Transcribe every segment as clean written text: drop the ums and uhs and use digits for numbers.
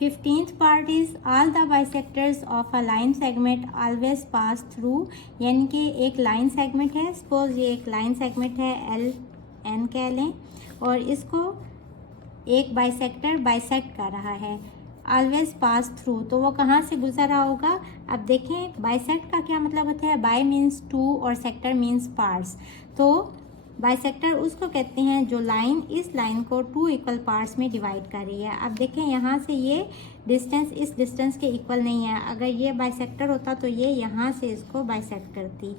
15th part is all the bisectors of a line segment always pass through, यानी कि एक line segment है, suppose ये एक लाइन सेगमेंट है एल एन कह लें, और इसको एक बाइसेक्टर बाइसेक्ट कर रहा है, ऑलवेज पास थ्रू, तो वो कहाँ से गुजर रहा होगा। अब देखें बाइसेक्ट का क्या मतलब होता है, बाय मीन्स टू और सेक्टर मीन्स पार्ट्स। तो बाइसेक्टर उसको कहते हैं जो लाइन इस लाइन को टू इक्वल पार्ट्स में डिवाइड कर रही है। अब देखें यहाँ से ये डिस्टेंस इस डिस्टेंस के इक्वल नहीं है, अगर ये बाइसेक्टर होता तो ये यहाँ से इसको बाइसेक्ट करती।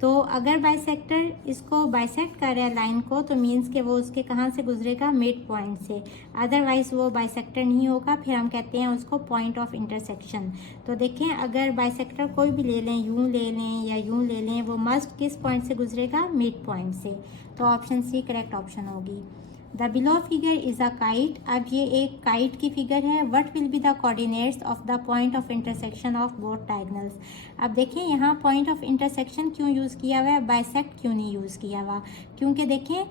तो अगर बाइसेक्टर इसको बाइसेक्ट कर रहा है लाइन को, तो मीन्स कि वो उसके कहाँ से गुजरेगा, मिड पॉइंट से, अदरवाइज वो बाइसेक्टर नहीं होगा, फिर हम कहते हैं उसको पॉइंट ऑफ इंटरसेक्शन। तो देखें अगर बाइसेक्टर कोई भी ले लें, यूं ले लें या यूं ले लें, वो मस्ट किस पॉइंट से गुजरेगा, मिड पॉइंट से। तो ऑप्शन सी करेक्ट ऑप्शन होगी। The below figure is a kite. अब ये एक काइट की फिगर है। What will be the coordinates of the point of intersection of both diagonals. अब देखें यहाँ पॉइंट ऑफ इंटरसेक्शन क्यों यूज़ किया हुआ है, बाइसेक्ट क्यों नहीं यूज़ किया हुआ, क्योंकि देखें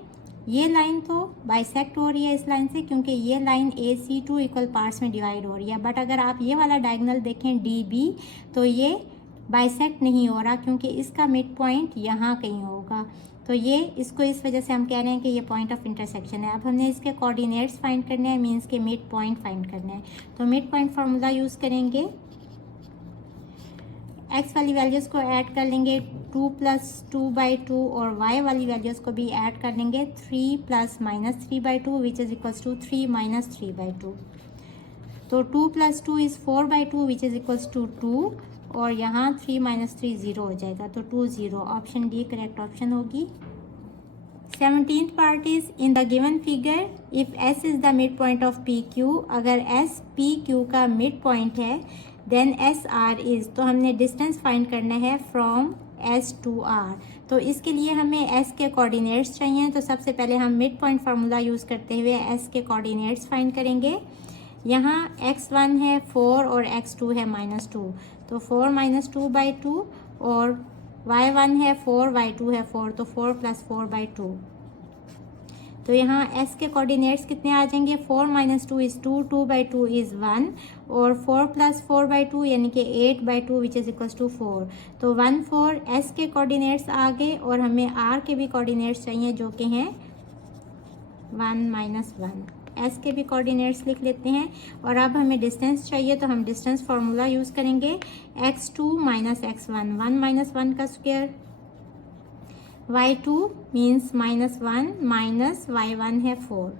ये लाइन तो बाइसेक्ट हो रही है इस लाइन से, क्योंकि ये line A C two equal parts में डिवाइड हो रही है। बट अगर आप ये वाला डायगोनल देखें डी बी, तो ये बाइसेक्ट नहीं हो रहा, क्योंकि इसका मिड पॉइंट यहाँ कहीं होगा। तो ये इसको इस वजह से हम कह रहे हैं कि ये पॉइंट ऑफ इंटरसेक्शन है। अब हमने इसके कोऑर्डिनेट्स फाइंड करने हैं, मीन्स के मिड पॉइंट फाइंड करना है। तो मिड पॉइंट फार्मूला यूज़ करेंगे, एक्स वाली वैल्यूज़ को ऐड कर लेंगे 2 + 2/2 और वाई वाली वैल्यूज़ को भी ऐड कर लेंगे 3 + -3/2 विच इज़ इक्वल्स टू 3 - 3/2। तो 2 + 2 is 4/2 which is equals to 2, और यहाँ 3 - 3 0 हो जाएगा, तो 2 0। ऑप्शन डी करेक्ट ऑप्शन होगी। 17th part is in the given figure if S is the mid point of P Q. अगर एस पी क्यू का mid point है देन एस आर इज, तो हमने डिस्टेंस फाइंड करना है from S to are. तो इसके लिए हमें एस के कोऑर्डिनेट्स चाहिए। तो सबसे पहले हम मिड पॉइंट फार्मूला यूज़ करते हुए एस के कोऑर्डिनेट्स फाइंड करेंगे। यहाँ x1 है 4 और x2 है -2, तो 4 - 2/2, और y1 है 4 y2 है 4, तो 4 + 4/2। तो यहाँ s के कोऑर्डिनेट्स कितने आ जाएंगे, 4 - 2 इज़ 2, 2/2 इज़ 1, और 4 + 4/2 यानी कि 8/2 विच इज़ इक्वल्स टू 4। तो 1 4 s के कोऑर्डिनेट्स आ गए, और हमें r के भी कोऑर्डिनेट्स चाहिए जो कि हैं 1 - 1। एस के भी कोऑर्डिनेट्स लिख लेते हैं। और अब हमें डिस्टेंस चाहिए, तो हम डिस्टेंस फार्मूला यूज़ करेंगे x2 - x1, 1 - 1 का स्क्वायर, y2 मीन्स -1 - y1 है 4,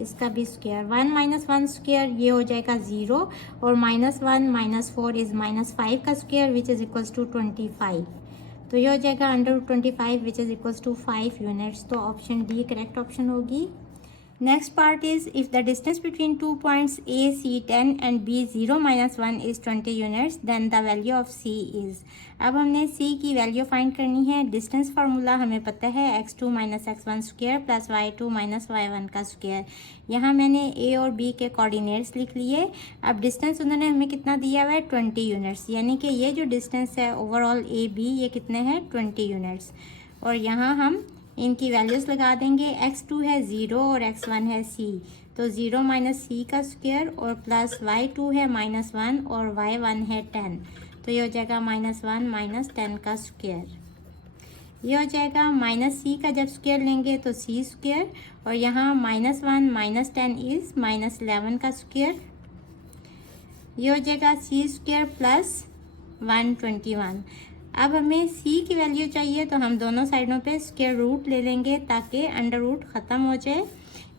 इसका भी स्क्वायर, 1 - 1 स्क्वायर ये हो जाएगा 0, और -1 - 4 इज़ -5 का square which is equals to 25। तो ये हो जाएगा √25 which is equals to 5 units. तो ऑप्शन डी करेक्ट ऑप्शन होगी। Next part is if the distance between 2 points A, C 10 and B 0 - 1 is 20 units, then the value of C is। अब हमने C की value find करनी है। Distance formula हमें पता है x2 - x1 square plus y2 - y1 का square. यहाँ मैंने A और B के कोऑर्डिनेट्स लिख लिए। अब डिस्टेंस उन्होंने हमें कितना दिया हुआ है, 20 यूनिट्स, यानी कि ये जो डिस्टेंस है ओवरऑल A B ये कितने हैं, 20 यूनिट्स। और यहाँ हम इनकी वैल्यूज़ लगा देंगे। x2 है 0 और x1 है c, तो 0 - c का स्क्वायर, और प्लस y2 है -1 और y1 है 10, तो ये हो जाएगा -1 - 10 का स्क्वायर। ये हो जाएगा -c का जब स्क्वायर लेंगे तो c स्क्वायर, और यहाँ -1 - 10 इज़ -11 का स्क्वायर। ये हो जाएगा c स्क्वायर प्लस 121। अब हमें c की वैल्यू चाहिए, तो हम दोनों साइडों पे स्क्वायर रूट ले लेंगे ताकि अंडर रूट ख़त्म हो जाए।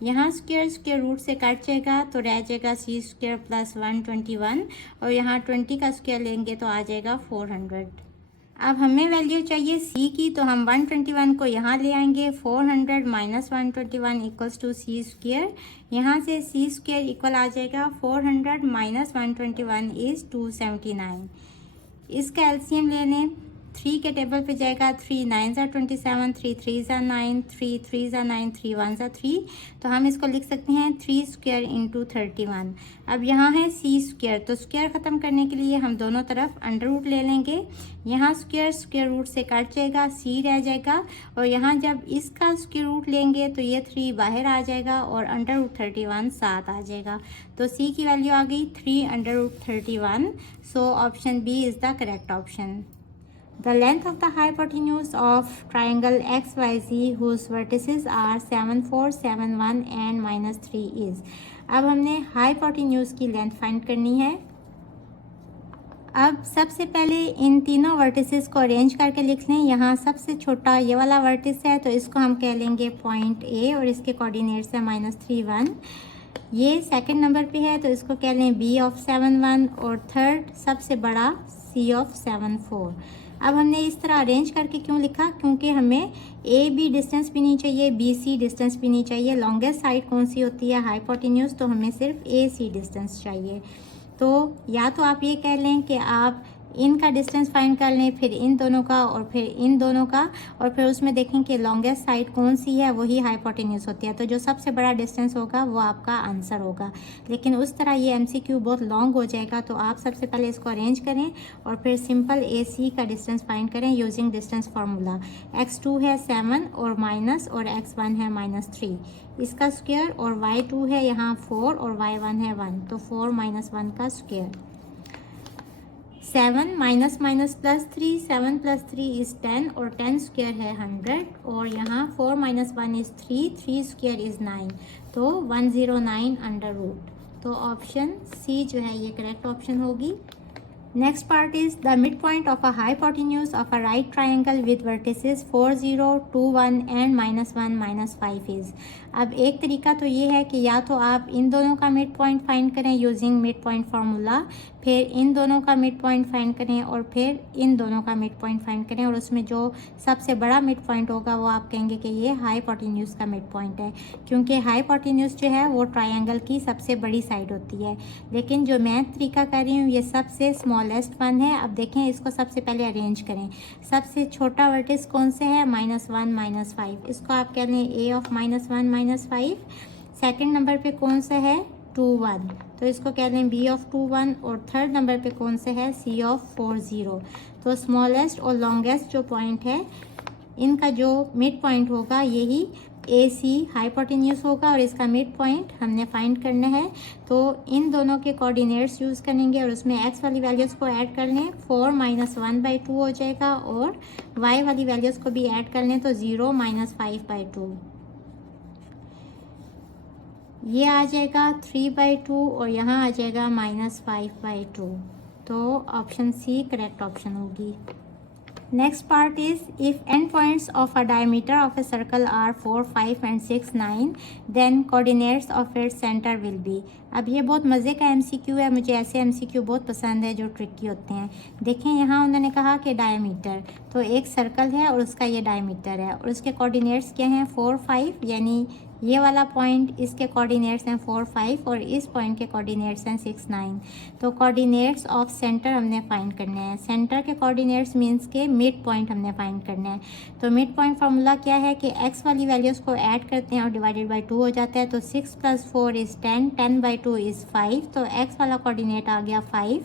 यहाँ स्क्वायर रूट से कट जाएगा, तो रह जाएगा c स्क्वायर प्लस 121, और यहाँ 20 का स्क्वायर लेंगे तो आ जाएगा 400। अब हमें वैल्यू चाहिए c की, तो हम 121 को यहाँ ले आएंगे, 400 - 121 इक्वल्स टू c स्क्वायर। यहाँ से c स्क्वायर इक्वल आ जाएगा 400 - 121 इज़ 279। इसका एलसीएम ले लें, 3 के टेबल पे जाएगा, 3 9 ज़ा 27, 3 3 ज़ा 9, 3 3 ज़ा 9, 3 1 ज़ा 3। तो हम इसको लिख सकते हैं 3 स्क्वायर इंटू 31। अब यहाँ है सी स्क्वायर, तो स्क्वायर ख़त्म करने के लिए हम दोनों तरफ अंडर रूट ले लेंगे। यहाँ स्क्वायर रूट से कट जाएगा, सी रह जाएगा, और यहाँ जब इसका स्क्वायर रूट लेंगे तो ये 3 बाहर आ जाएगा और अंडर रूट 31 साथ आ जाएगा। तो सी की वैल्यू आ गई 3 under root 31। So option B is the correct option. The length of the hypotenuse of triangle XYZ whose vertices are 7 4 7 1 and -3 is। अब हमने हाइपोटेन्यूज की लेंथ फाइंड करनी है। अब सबसे पहले इन तीनों वर्टिसेस को अरेंज करके लिख लें। यहाँ सबसे छोटा ये वाला वर्टिस है, तो इसको हम कह लेंगे पॉइंट ए और इसके कोऑर्डिनेट्स है -3 1। ये सेकंड नंबर पे है, तो इसको कह लें बी ऑफ 7 1, और थर्ड सबसे बड़ा सी ऑफ 7 4। अब हमने इस तरह अरेंज करके क्यों लिखा, क्योंकि हमें ए बी डिस्टेंस भी नहीं चाहिए, बी सी डिस्टेंस भी नहीं चाहिए। लॉन्गेस्ट साइड कौन सी होती है, हाइपोटेन्यूज, तो हमें सिर्फ ए सी डिस्टेंस चाहिए। तो या तो आप ये कह लें कि आप इनका डिस्टेंस फाइंड कर लें, फिर इन दोनों का और फिर इन दोनों का, और फिर उसमें देखें कि लॉन्गेस्ट साइड कौन सी है, वही हाइपोटेन्यूज होती है। तो जो सबसे बड़ा डिस्टेंस होगा वो आपका आंसर होगा। लेकिन उस तरह ये एमसीक्यू बहुत लॉन्ग हो जाएगा, तो आप सबसे पहले इसको अरेंज करें और फिर सिंपल ए सी का डिस्टेंस फाइंड करें यूजिंग डिस्टेंस फार्मूला। x2 है 7 और माइनस, और x1 है -3, इसका स्क्वायर, और y2 है यहाँ 4 और y1 है 1, तो 4 - 1 का square. 7 minus minus plus 3, 7 + 3 is 10, और 10 स्क्वायर है 100, और यहाँ 4 - 1 इज़ 3, 3 स्क्वायर इज़ 9, तो 109 अंडर रूट। तो ऑप्शन सी जो है ये करेक्ट ऑप्शन होगी। Next part is the midpoint of a hypotenuse of a right triangle with vertices 4 0 2 1 and -1 -5 is। अब एक तरीका तो ये है कि या तो आप इन दोनों का मिड पॉइंट फाइंड करें यूजिंग मिड पॉइंट फार्मूला, फिर इन दोनों का मिड पॉइंट फाइंड करें, और फिर इन दोनों का मिड पॉइंट फाइंड करें, और उसमें जो सबसे बड़ा मिड पॉइंट होगा वो आप कहेंगे कि ये हाइपोटेन्यूज का मिड पॉइंट है, क्योंकि हाइपोटेन्यूज जो है वो ट्राइंगल की सबसे बड़ी साइड होती है। लेकिन जो मैं तरीका कर रही हूँ ये सबसे स्मॉलेस्ट वन है। अब देखें, इसको सबसे पहले अरेंज करें। सबसे छोटा वर्टिस कौन से है, -1 -5, इसको आप कह लें ए ऑफ -1 -5। सेकंड नंबर पे कौन सा है, 2 1, तो इसको कह लें बी ऑफ 2 1, और थर्ड नंबर पे कौन सा है, सी ऑफ 4 0। तो स्मॉलेस्ट और लॉन्गेस्ट जो पॉइंट है इनका जो मिड पॉइंट होगा यही ए सी हाइपोटेन्यूज होगा, और इसका मिड पॉइंट हमने फाइंड करना है। तो इन दोनों के कोऑर्डिनेट्स यूज़ करेंगे और उसमें एक्स वाली वैल्यूज़ को ऐड कर लें, 4 - 1/2 हो जाएगा, और वाई वाली वैल्यूज़ को भी ऐड कर लें तो 0 - 5/2, ये आ जाएगा 3/2, और यहाँ आ जाएगा -5/2। तो ऑप्शन सी करेक्ट ऑप्शन होगी। Next part is if endpoints of a diameter of a circle are 4 5 and 6 9 then coordinates of its center will be। अब ये बहुत मज़े का MCQ है, मुझे ऐसे MCQ बहुत पसंद है जो ट्रिकी होते हैं। देखें यहाँ उन्होंने कहा कि डायमीटर, तो एक सर्कल है और उसका ये डायमीटर है, और उसके कोऑर्डिनेट्स क्या हैं, 4 5, यानी ये वाला पॉइंट इसके कोऑर्डिनेट्स हैं 4 5, और इस पॉइंट के कोऑर्डिनेट्स हैं 6 9। तो कोऑर्डिनेट्स ऑफ सेंटर हमने फाइंड करने हैं। सेंटर के कोऑर्डिनेट्स मींस के मिड पॉइंट हमने फाइंड करना है। तो मिड पॉइंट फार्मूला क्या है कि एक्स वाली वैल्यूज़ को ऐड करते हैं और डिवाइडेड बाई 2 हो जाता है। तो 6 + 4 इज़ 10, 10/2 इज़ 5, तो एक्स वाला कोऑर्डिनेट आ गया 5,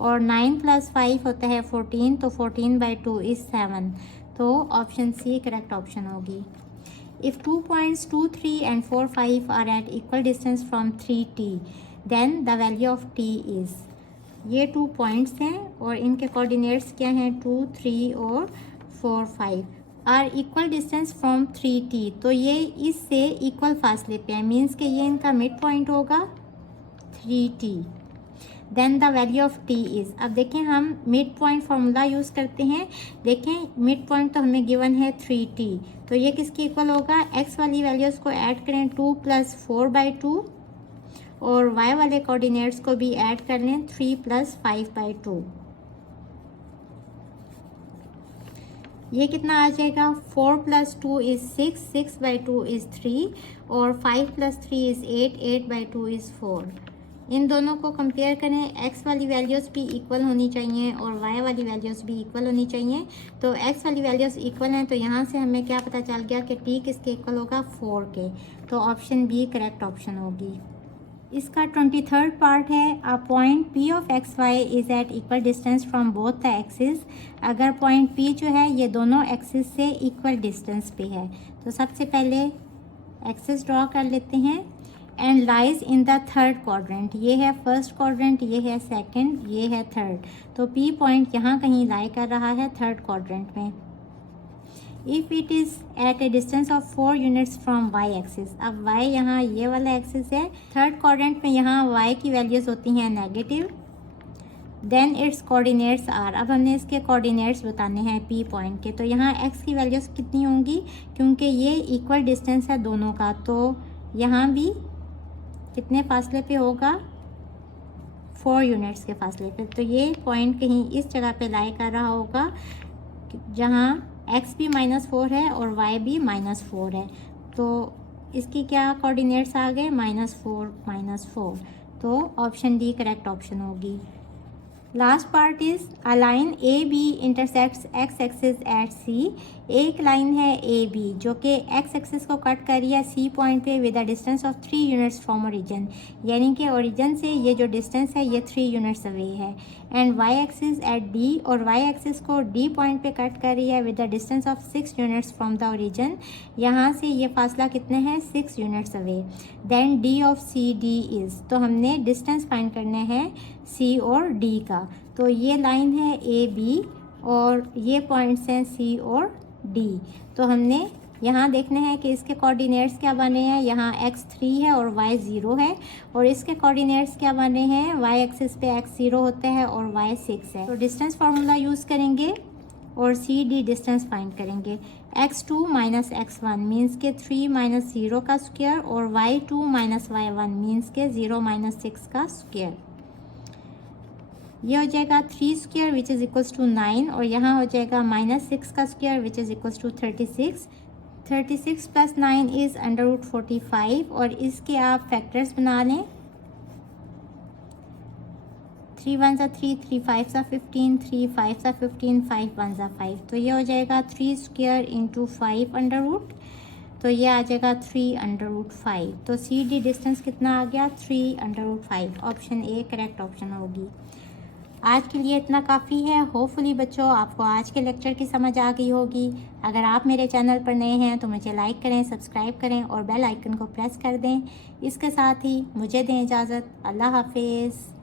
और 9 + 5 होता है 14, तो 14/2 इज़ 7। तो ऑप्शन सी करेक्ट ऑप्शन होगी। If 2 points 2 3 and 4 5 are at equal distance from 3t then the value of t is। ये 2 पॉइंट्स हैं और इनके कोऑर्डिनेट्स क्या हैं, 2 3 और 4 5 are equal distance from 3t, तो ये इससे इक्वल फासले पे है, मीन्स कि ये इनका मिड पॉइंट होगा 3t। Then the value of T is, अब देखें हम मिड पॉइंट फार्मूला यूज़ करते हैं। देखें मिड पॉइंट तो हमें गिवन है 3t, तो ये किसके इक्वल होगा, एक्स वाली वैल्यूज़ को ऐड करें 2 + 4/2, और वाई वाले कोऑर्डिनेट्स को भी ऐड कर लें 3 + 5/2। ये कितना आ जाएगा, 4 + 2 इज़ 6, 6/2 इज़ 3, और 5 + 3 इज़ 8, 8/2 इज़ 4। इन दोनों को कंपेयर करें, x वाली वैल्यूज़ भी इक्वल होनी चाहिए और y वाली वैल्यूज़ भी इक्वल होनी चाहिए। तो x वाली वैल्यूज़ इक्वल हैं, तो यहाँ से हमें क्या पता चल गया कि t किसके इक्वल होगा, 4 के। तो ऑप्शन बी करेक्ट ऑप्शन होगी। इसका 23rd पार्ट है, a point P of x y is at equal distance from both the axis. अगर पॉइंट P जो है ये दोनों एक्सिस से इक्वल डिस्टेंस पे है, तो सबसे पहले एक्सिस ड्रॉ कर लेते हैं। And lies in the third quadrant, ये है फर्स्ट क्वाड्रेंट, ये है सेकंड, ये है थर्ड। तो P पॉइंट यहाँ कहीं लाई कर रहा है थर्ड क्वाड्रेंट में। If it is at a distance of 4 units फ्रॉम y एक्सिस, अब y यहाँ ये वाला एक्सिस है, थर्ड क्वाड्रेंट में यहाँ y की वैल्यूज़ होती हैं negative. Then its coordinates are, अब हमने इसके कोऑर्डिनेट्स बताने हैं P पॉइंट के। तो यहाँ x की वैल्यूज़ कितनी होंगी, क्योंकि ये इक्वल डिस्टेंस है दोनों का, तो यहाँ भी कितने फासले पे होगा, 4 यूनिट्स के फासले पे। तो ये पॉइंट कहीं इस जगह पे लाई कर रहा होगा जहाँ x भी -4 है और y भी -4 है। तो इसकी क्या कोऑर्डिनेट्स आ गए, -4 -4। तो ऑप्शन डी करेक्ट ऑप्शन होगी। Last part is a line A B intersects X axis at C. एक लाइन है ए बी जो कि एक्स एक्सिस को कट कर रही है सी पॉइंट पे with a distance of 3 units from origin, यानी कि ओरिजिन से ये जो डिस्टेंस है ये 3 यूनिट्स अवे है। And y axis at D, और वाई एक्सिस को डी पॉइंट पे कट कर रही है with the distance of 6 units from the origin, यहाँ से ये फासला कितने हैं, 6 units away. Then D of C D is, तो हमने डिस्टेंस फाइंड करने हैं सी और डी का। तो ये लाइन है ए बी और ये पॉइंट्स हैं सी और डी। तो हमने यहाँ देखने हैं कि इसके कोऑर्डिनेट्स क्या बने हैं, यहाँ x 3 है और y 0 है, और इसके कोऑर्डिनेट्स क्या बने हैं, y एक्सिस पे x 0 होता है और y 6 है। तो डिस्टेंस फार्मूला यूज़ करेंगे और सी डी डिस्टेंस फाइंड करेंगे। x2 माइनस x1 मीन्स के 3 माइनस 0 का स्क्वायर, और y2 माइनस y1 मीन्स के 0 माइनस 6 का स्क्वायर। ये हो जाएगा 3 square which is equals to 9, और यहाँ हो जाएगा -6 का square which is equals to 36। 36 plus 9 is √45, और इसके आप फैक्टर्स बना लें। 3 1 सा 3, 3 5 सा 15, 3 5 सा 15, 5 1 सा 5। तो ये हो जाएगा 3 स्क्वायर इंटू 5 तो ये आ जाएगा 3 तो सी डी डिस्टेंस कितना आ गया, 3 ऑप्शन ए करेक्ट ऑप्शन होगी। आज के लिए इतना काफ़ी है। होपफुली बच्चों आपको आज के लेक्चर की समझ आ गई होगी। अगर आप मेरे चैनल पर नए हैं तो मुझे लाइक करें, सब्सक्राइब करें और बेल आइकन को प्रेस कर दें। इसके साथ ही मुझे दें इजाज़त। अल्लाह हाफिज़।